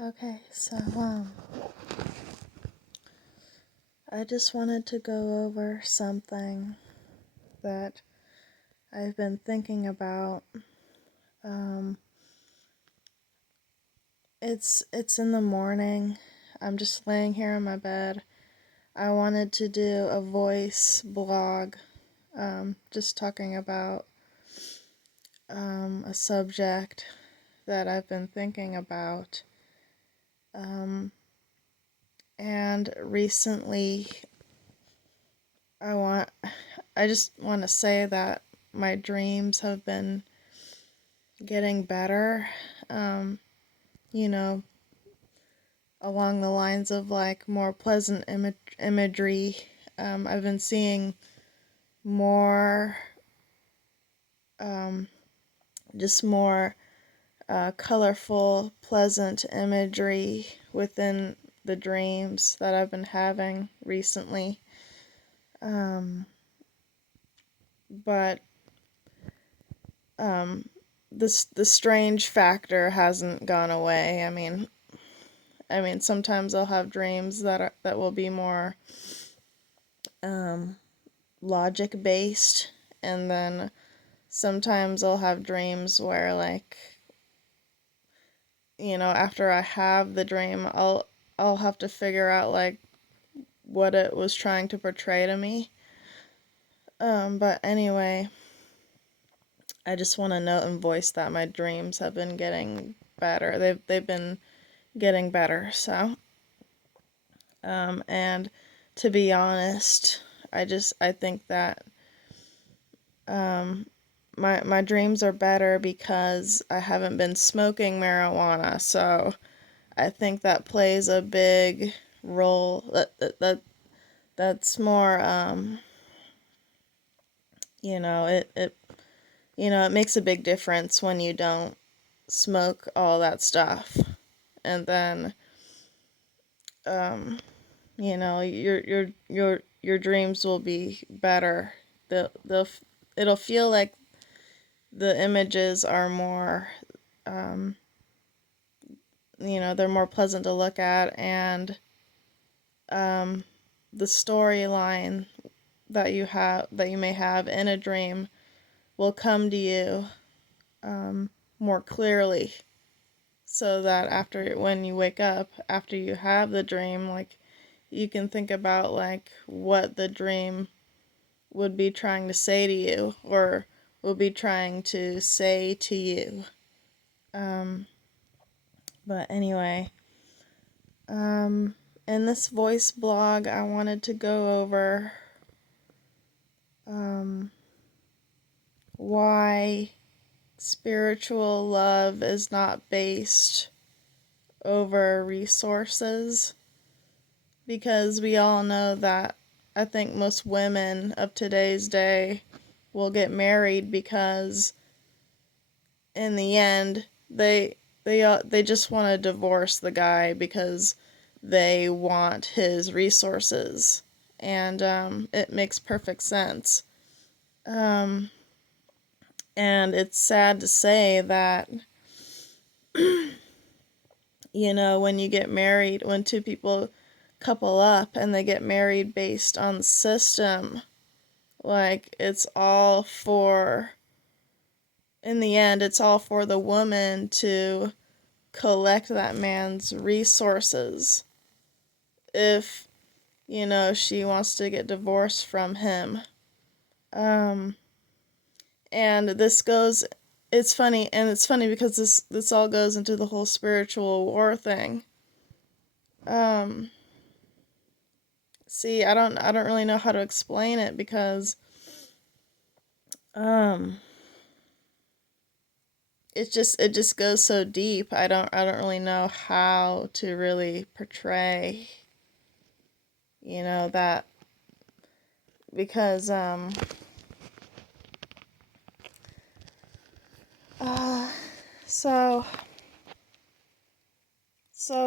Okay, so I just wanted to go over something that I've been thinking about. Um, it's in the morning. I'm just laying here in my bed. I wanted to do a voice blog, just talking about a subject that I've been thinking about. And recently, I just want to say that my dreams have been getting better. Um, you know, along the lines of like more pleasant imagery. I've been seeing more, um, just more colorful, pleasant imagery within the dreams that I've been having recently. Um, but um, the strange factor hasn't gone away. I mean, sometimes I'll have dreams that will be more um, logic based, and then sometimes I'll have dreams where, like, after I have the dream, I'll have to figure out like what it was trying to portray to me. But anyway, I just want to note and voice that my dreams have been getting better. They've been getting better. So, and to be honest, I think that um, my dreams are better because I haven't been smoking marijuana. So I think that plays a big role. That's more it makes a big difference when you don't smoke all that stuff. And then um your dreams will be better. They'll it'll feel like the images are more um they're more pleasant to look at, and um the storyline that you may have in a dream will come to you more clearly, so that after when you wake up after you have the dream, like, you can think about like what the dream would be trying to say to you, or will be trying to say to you. um but anyway, um in this voice blog I wanted to go over um why spiritual love is not based over resources, because we all know that I think most women of today's day will get married because in the end they just want to divorce the guy because they want his resources, and it makes perfect sense. Um, and it's sad to say that when you get married, when two people couple up and they get married based on the system, like, in the end, it's all for the woman to collect that man's resources if, she wants to get divorced from him. Um, and it's funny because this all goes into the whole spiritual war thing. Um, See, I don't really know how to explain it because um it just goes so deep. I don't really know how to really portray, that, because uh so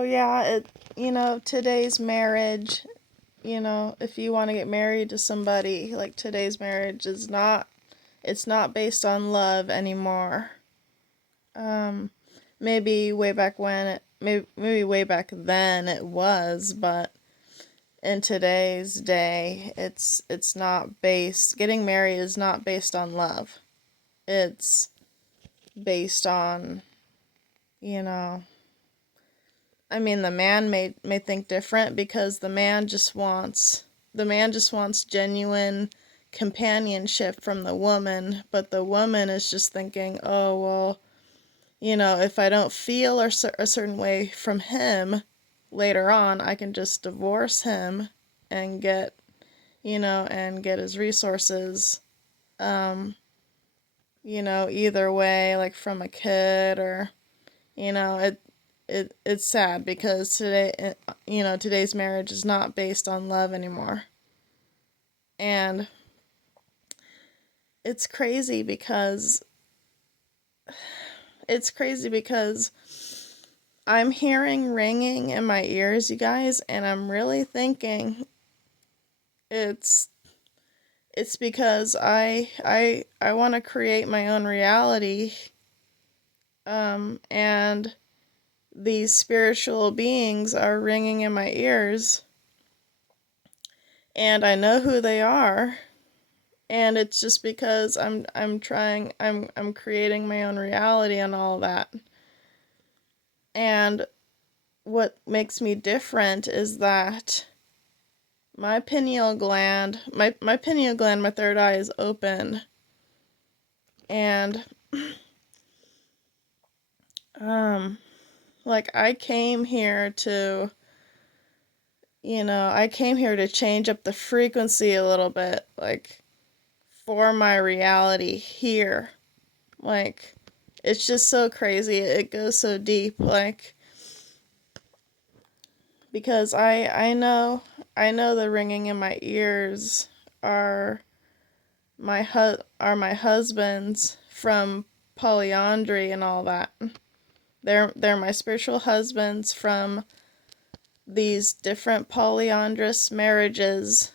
yeah, today's marriage, if you want to get married to somebody, like, today's marriage it's not based on love anymore. Um Maybe way back when maybe way back then it was, but in today's day, it's not based, getting married is not based on love. It's based on, you know, I mean, the man may think different, because the man just wants genuine companionship from the woman, but the woman is just thinking, oh well, if I don't feel a certain way from him later on, I can just divorce him and get his resources, um, either way, like from a kid, or, it's sad, because today's marriage is not based on love anymore. And it's crazy because I'm hearing ringing in my ears, you guys, and I'm really thinking it's because I want to create my own reality, and these spiritual beings are ringing in my ears, and I know who they are, and it's just because I'm creating my own reality and all that. And what makes me different is that my pineal gland, my third eye is open, and like I came here to change up the frequency a little bit, like for my reality here. Like, it's just so crazy. It goes so deep, like, because I know the ringing in my ears are my husbands from polyandry and all that. They're my spiritual husbands from these different polyandrous marriages,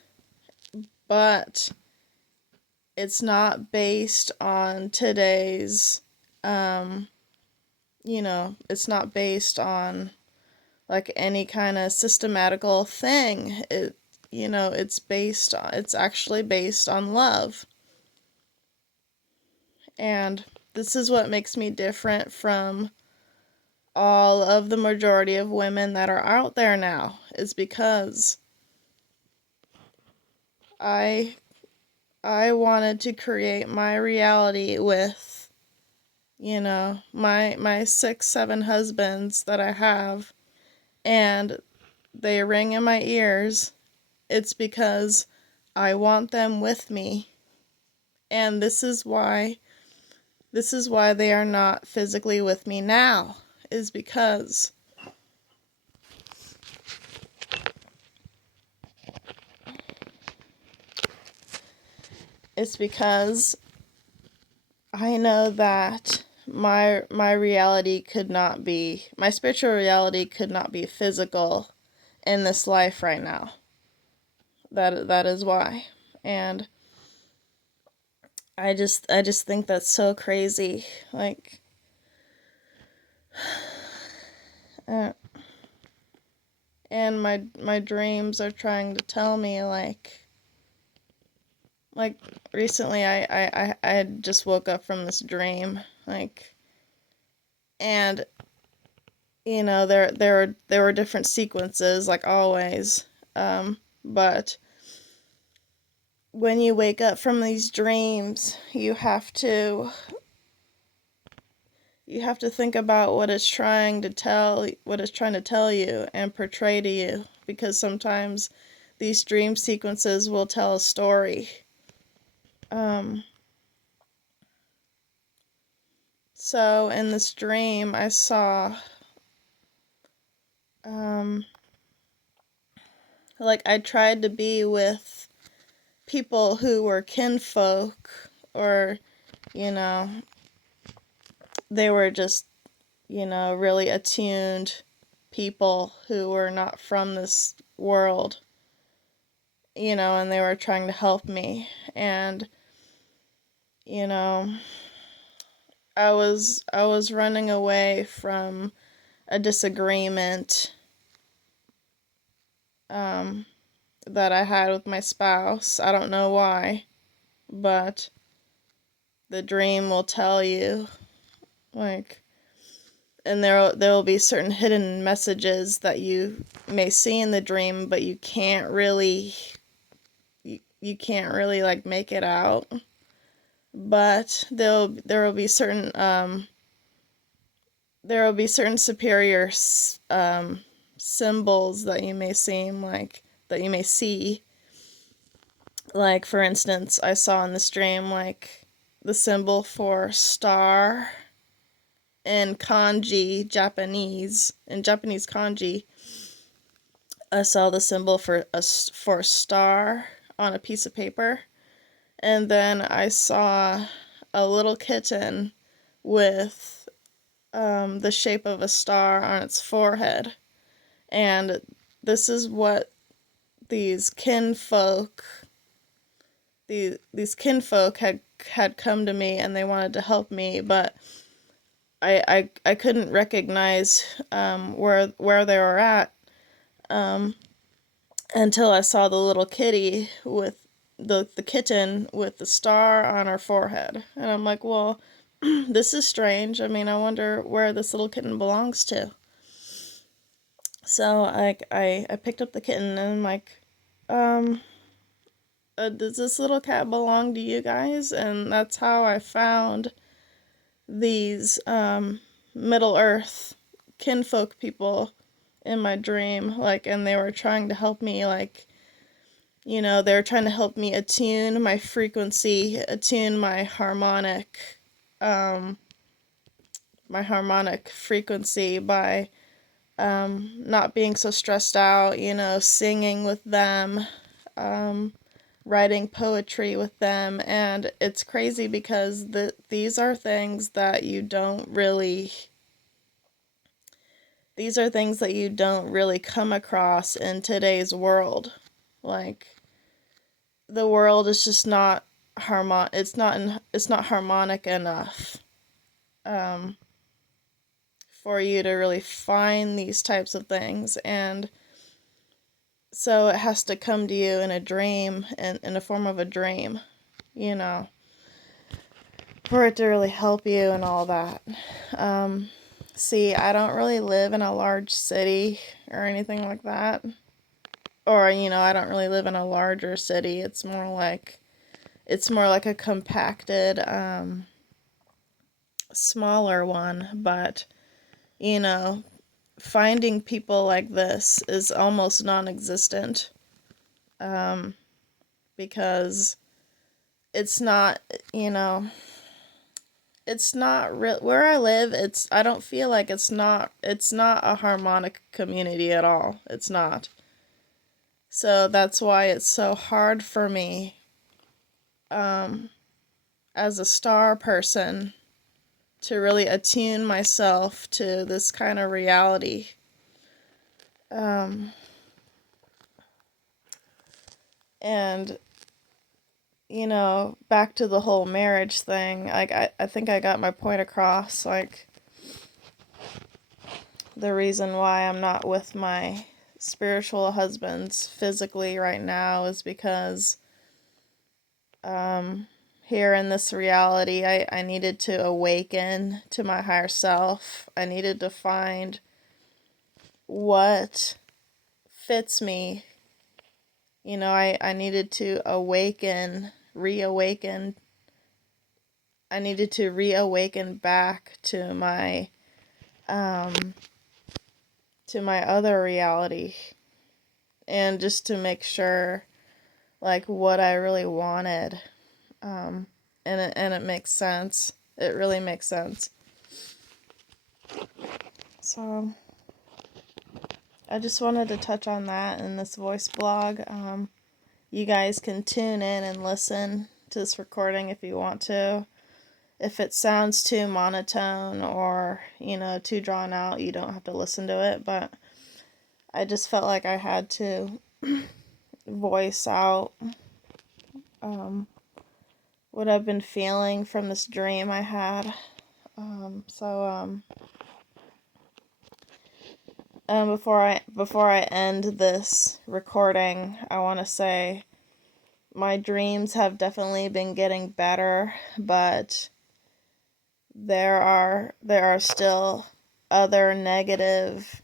but it's not based on today's, it's not based on like any kind of systematical thing. It's actually based on love. And this is what makes me different from all of the majority of women that are out there now, is because I wanted to create my reality with, my 6, 7 husbands that I have, and they ring in my ears. It's because I want them with me. And this is why they are not physically with me now, is because I know that my reality could not be, my spiritual reality could not be physical in this life right now. That is why. And I just think that's so crazy. Like, and my dreams are trying to tell me, like recently I had just woke up from this dream, like, and there were different sequences, like always, but when you wake up from these dreams, you have to think about what it's trying to tell you and portray to you, because sometimes these dream sequences will tell a story. So in this dream, I saw, like, I tried to be with people who were kinfolk, or, they were just, really attuned people who were not from this world, and they were trying to help me. And, you know, I was running away from a disagreement that I had with my spouse. I don't know why, but the dream will tell you, like, and there will be certain hidden messages that you may see in the dream, but you can't really like make it out. But there will be certain superior symbols that you may see. Like, for instance, I saw in this dream, like, the symbol for star in kanji, Japanese. In Japanese kanji, I saw the symbol for star on a piece of paper. And then I saw a little kitten with the shape of a star on its forehead. And this is what these kinfolk had come to me, and they wanted to help me, but I couldn't recognize where they were at until I saw the little kitty with the kitten with the star on her forehead. And I'm like, well, this is strange. I mean, I wonder where this little kitten belongs to. So I picked up the kitten, and I'm like, does this little cat belong to you guys? And that's how I found these Middle Earth kinfolk people in my dream, like, and they were trying to help me, like, they were trying to help me attune my frequency, attune my harmonic frequency by not being so stressed out, singing with them, writing poetry with them. And it's crazy because these are things that you don't really come across in today's world. Like, the world is just not it's not harmonic enough for you to really find these types of things. And so it has to come to you in a dream, and in the form of a dream, for it to really help you and all that. See, I don't really live in a large city or anything like that. Or, I don't really live in a larger city. It's more like a compacted, smaller one. But, finding people like this is almost non-existent. Because it's not, it's not real where I live. I don't feel like it's not a harmonic community at all. It's not. So that's why it's so hard for me, as a star person, to really attune myself to this kind of reality. And, back to the whole marriage thing, like, I think I got my point across. Like, the reason why I'm not with my spiritual husbands physically right now is because, here in this reality, I needed to awaken to my higher self. I needed to find what fits me. I needed to reawaken. I needed to reawaken back to my other reality, and just to make sure, like, what I really wanted. And it makes sense. It really makes sense. So I just wanted to touch on that in this voice blog. You guys can tune in and listen to this recording if you want to. If it sounds too monotone or, too drawn out, you don't have to listen to it. But I just felt like I had to voice out what I've been feeling from this dream I had. Before I end this recording, I want to say my dreams have definitely been getting better, but there are still other negative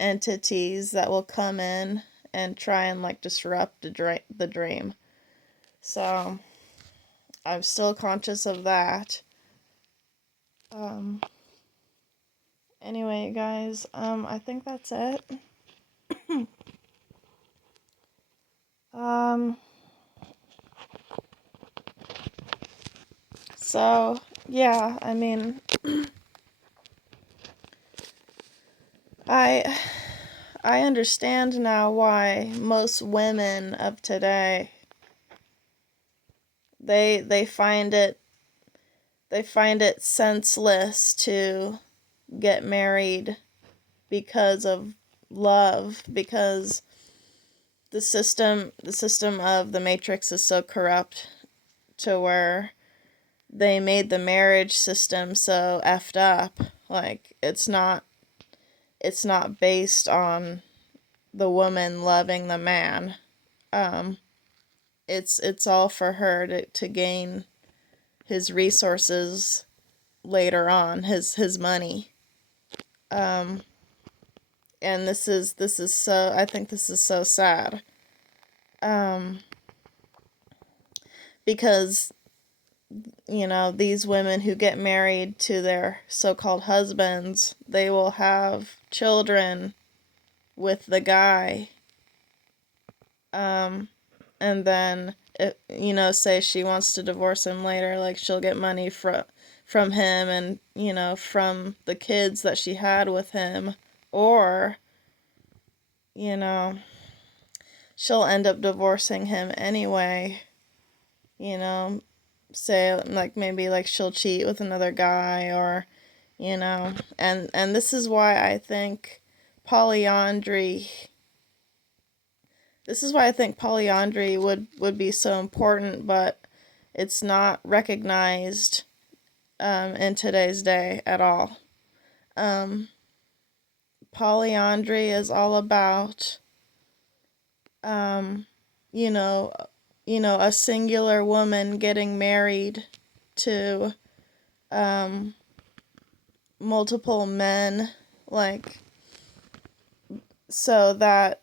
entities that will come in and try and like disrupt the dream. So I'm still conscious of that. Anyway, guys, I think that's it. So yeah, I mean, I I understand now why most women of today they find it senseless to get married because of love, because the system of the Matrix is so corrupt to where they made the marriage system so effed up. Like it's not based on the woman loving the man. It's all for her to gain his resources later on, his money. And this is so, I think this is so sad. Because these women who get married to their so-called husbands, they will have children with the guy. And then, say she wants to divorce him later, like she'll get money from him and, from the kids that she had with him. Or, you know, she'll end up divorcing him anyway. Say like maybe like she'll cheat with another guy, or and this is why I think polyandry would be so important, but it's not recognized in today's day at all. Polyandry is all about you know a singular woman getting married to multiple men, like, so that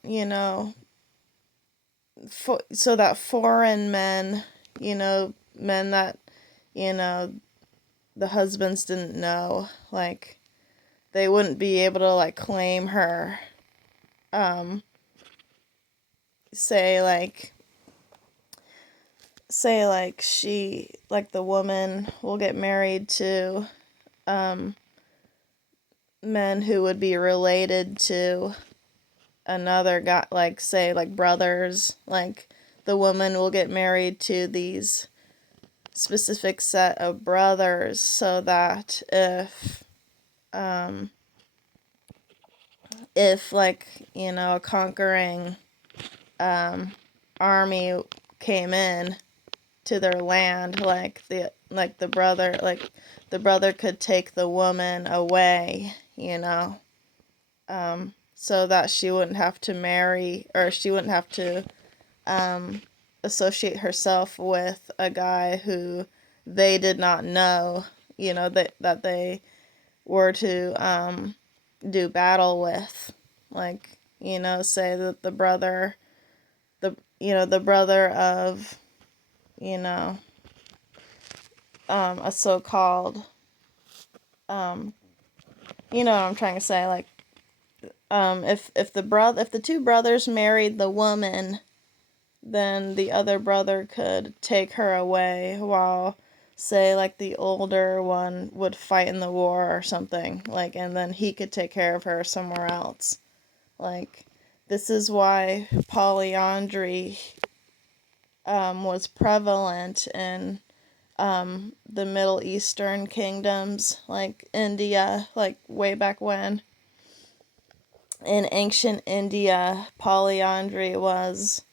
so that foreign men, men that you know the husbands didn't know, like, they wouldn't be able to like claim her. Say like the woman will get married to men who would be related to another guy, like, say, like brothers. Like, the woman will get married to these specific set of brothers, so that if like a conquering army came in to their land, like the brother could take the woman away, so that she wouldn't have to marry, or she wouldn't have to associate herself with a guy who they did not know, that they were to do battle with. Like, say that the brother of a so-called what I'm trying to say, like, if the two brothers married the woman, then the other brother could take her away, while, say, like, the older one would fight in the war or something, like, and then he could take care of her somewhere else. Like, this is why polyandry was prevalent in the Middle Eastern kingdoms, like India, like way back when. In ancient India, polyandry was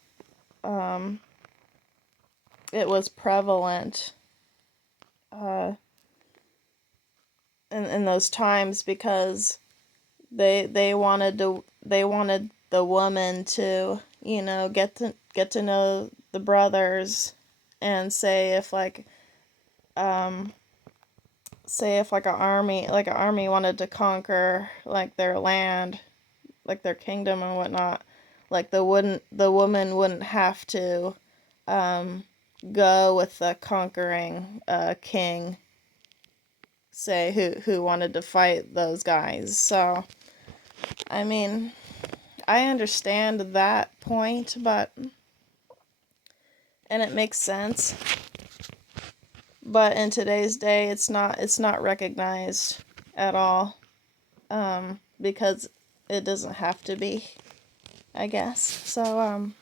it was prevalent in those times, because They wanted the woman to, get to know the brothers, and say if like an army wanted to conquer like their land, like their kingdom and whatnot, like the woman wouldn't have to um go with the conquering king, say, who wanted to fight those guys. So I mean, I understand that point, and it makes sense, but in today's day it's not recognized at all, because it doesn't have to be, I guess. So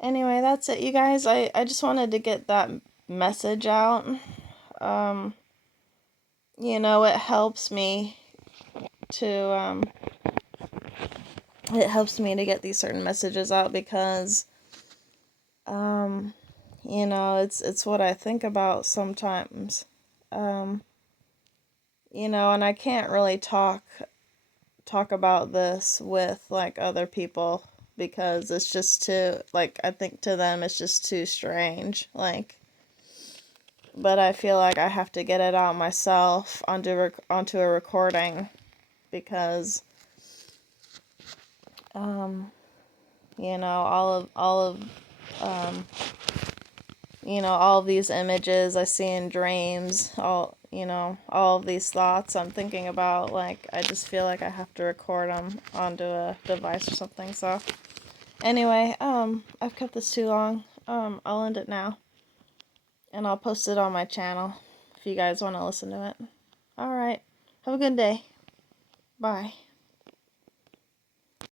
anyway, that's it, you guys. I just wanted to get that message out. um it helps me to get these certain messages out, because um it's what I think about sometimes. um and I can't really talk about this with like other people, because it's just too, like, I think to them it's just too strange, like, but I feel like I have to get it out myself onto a recording, because um um all of these images I see in dreams, all of these thoughts I'm thinking about, like, I just feel like I have to record them onto a device or something. So anyway, I've kept this too long. I'll end it now, and I'll post it on my channel if you guys want to listen to it. Alright, have a good day. Bye.